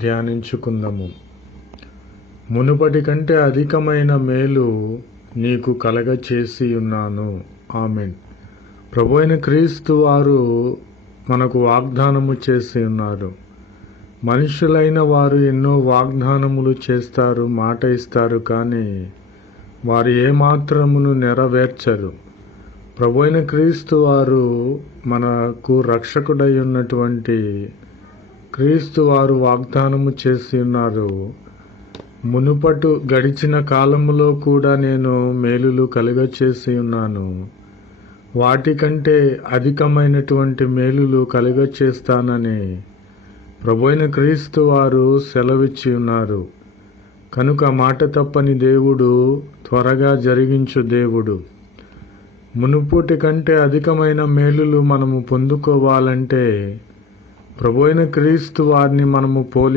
ధ్యానించుకుందాము. మునుపటి కంటే అధికమైన మేలు నీకు కలగ చేసి ఉన్నాను ఆమెన్. ప్రభు అయిన క్రీస్తు వారు మనకు వాగ్దానము చేసి ఉన్నారు మనుషులైన వారు ఎన్నో వాగ్దానములు చేస్తారు మాట ఇస్తారు కానీ వారు ఏమాత్రమును నెరవేర్చరు. ప్రభు అయిన క్రీస్తు వారు మనకు రక్షకుడై ఉన్నటువంటి క్రీస్తు వారు వాగ్దానము చేసి ఉన్నారు. మునుపటు గడిచిన కాలములో కూడా నేను మేలులు కలుగచేసి ఉన్నాను. వాటికంటే అధికమైనటువంటి మేలులు కలుగచేస్తానని ప్రభు క్రీస్తు వారు సెలవిచ్చి ఉన్నారు. కనుక మాట తప్పని దేవుడు త్వరగా జరిగించు దేవుడు. మునుపటి కంటే అధికమైన మేలులు మనము పొందుకోవాలంటే ప్రభు క్రీస్తు వారిని మనము పోలి